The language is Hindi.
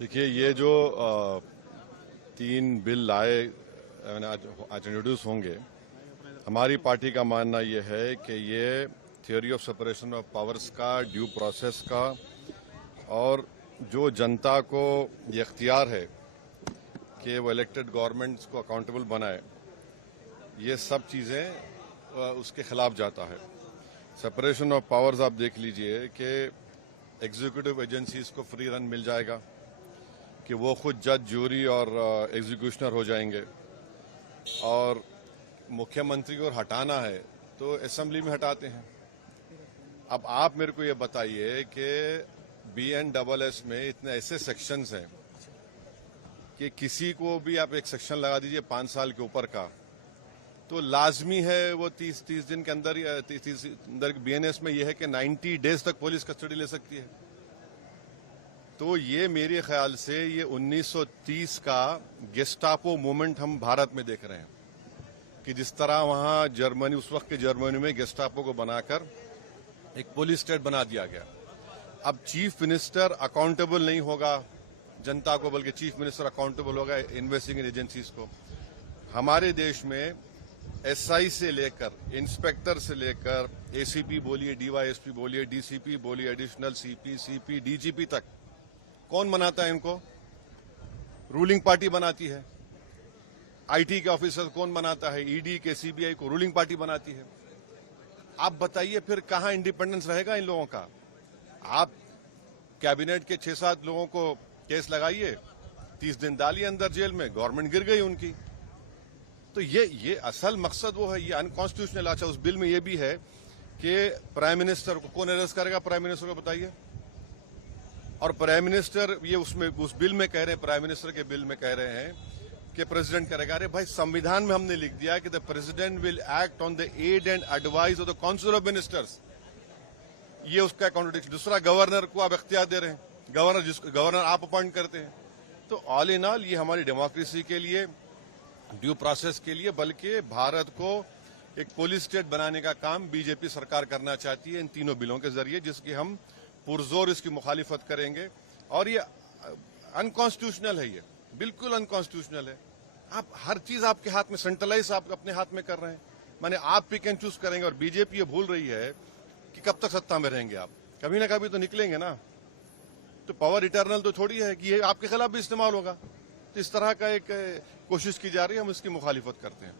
देखिए, ये जो 3 बिल लाए आज इंट्रोड्यूस होंगे, हमारी पार्टी का मानना ये है कि ये theory of separation of powers का, ड्यू प्रोसेस का और जो जनता को ये इख्तियार है कि वो इलेक्टेड गवर्नमेंट्स को अकाउंटेबल बनाए, ये सब चीज़ें उसके खिलाफ जाता है। सेपरेशन ऑफ पावर्स आप देख लीजिए कि एग्जीक्यूटिव एजेंसीज को फ्री रन मिल जाएगा कि वो खुद जज, जूरी और एग्जीक्यूशनर हो जाएंगे, और मुख्यमंत्री को हटाना है तो असेंबली में हटाते हैं। अब आप मेरे को ये बताइए कि BNSS में इतने ऐसे सेक्शंस हैं कि किसी को भी आप एक सेक्शन लगा दीजिए 5 साल के ऊपर का, तो लाजमी है वो 30 दिन के अंदर, 30 अंदर BNS में यह है कि 90 डेज तक पुलिस कस्टडी ले सकती है। तो ये मेरे ख्याल से ये 1930 का गेस्टापो मूवमेंट हम भारत में देख रहे हैं कि जिस तरह वहां जर्मनी, उस वक्त के जर्मनी में गेस्टापो को बनाकर एक पुलिस स्टेट बना दिया गया। अब चीफ मिनिस्टर अकाउंटेबल नहीं होगा जनता को, बल्कि चीफ मिनिस्टर अकाउंटेबल होगा इन्वेस्टिगेटिंग एजेंसीज को। हमारे देश में SI से लेकर, इंस्पेक्टर से लेकर, ACP बोलिए, DYSP बोलिए, DCP बोलिए, एडिशनल CP, DGP तक कौन बनाता है इनको? रूलिंग पार्टी बनाती है। IT के ऑफिसर कौन बनाता है? ED के, CBI को रूलिंग पार्टी बनाती है। आप बताइए फिर कहां इंडिपेंडेंस रहेगा इन लोगों का? आप कैबिनेट के 6-7 लोगों को केस लगाइए, 30 दिन डालिए अंदर जेल में, गवर्नमेंट गिर गई उनकी। तो ये असल मकसद वो है, ये अनकॉन्स्टिट्यूशनल। अच्छा, उस बिल में ये भी है कि प्राइम मिनिस्टर को कौन अरेस्ट करेगा? प्राइम मिनिस्टर को बताइए। और प्राइम मिनिस्टर, ये उसमें उस बिल में कह रहे हैं, प्राइम मिनिस्टर के बिल में कह रहे हैं कि प्रेसिडेंट करेगा। अरे भाई, संविधान में हमने लिख दिया कि the president will act on the aid and advice of the council of ministers. ये उसका कॉन्ट्रडिक्शन। दूसरा, गवर्नर को आप इख्तियार दे रहे हैं, गवर्नर आप अपॉइंट करते हैं। तो ऑल इन ऑल ये हमारी डेमोक्रेसी के लिए, ड्यू प्रोसेस के लिए, बल्कि भारत को एक पुलिस स्टेट बनाने का काम बीजेपी सरकार करना चाहती है इन तीनों बिलों के जरिए, जिसकी हम पुरजोर इसकी मुखालिफत करेंगे। और ये अनकॉन्स्टिट्यूशनल है, ये बिल्कुल अनकॉन्स्टिट्यूशनल है। आप हर चीज आपके हाथ में, सेंट्रलाइज आप अपने हाथ में कर रहे हैं। माने आप पिक एंड चूज करेंगे, और बीजेपी ये भूल रही है कि कब तक सत्ता में रहेंगे आप, कभी ना कभी तो निकलेंगे ना। तो पावर इटर्नल तो थोड़ी है कि ये आपके खिलाफ भी इस्तेमाल होगा। तो इस तरह का एक कोशिश की जा रही है, हम इसकी मुखालिफत करते हैं।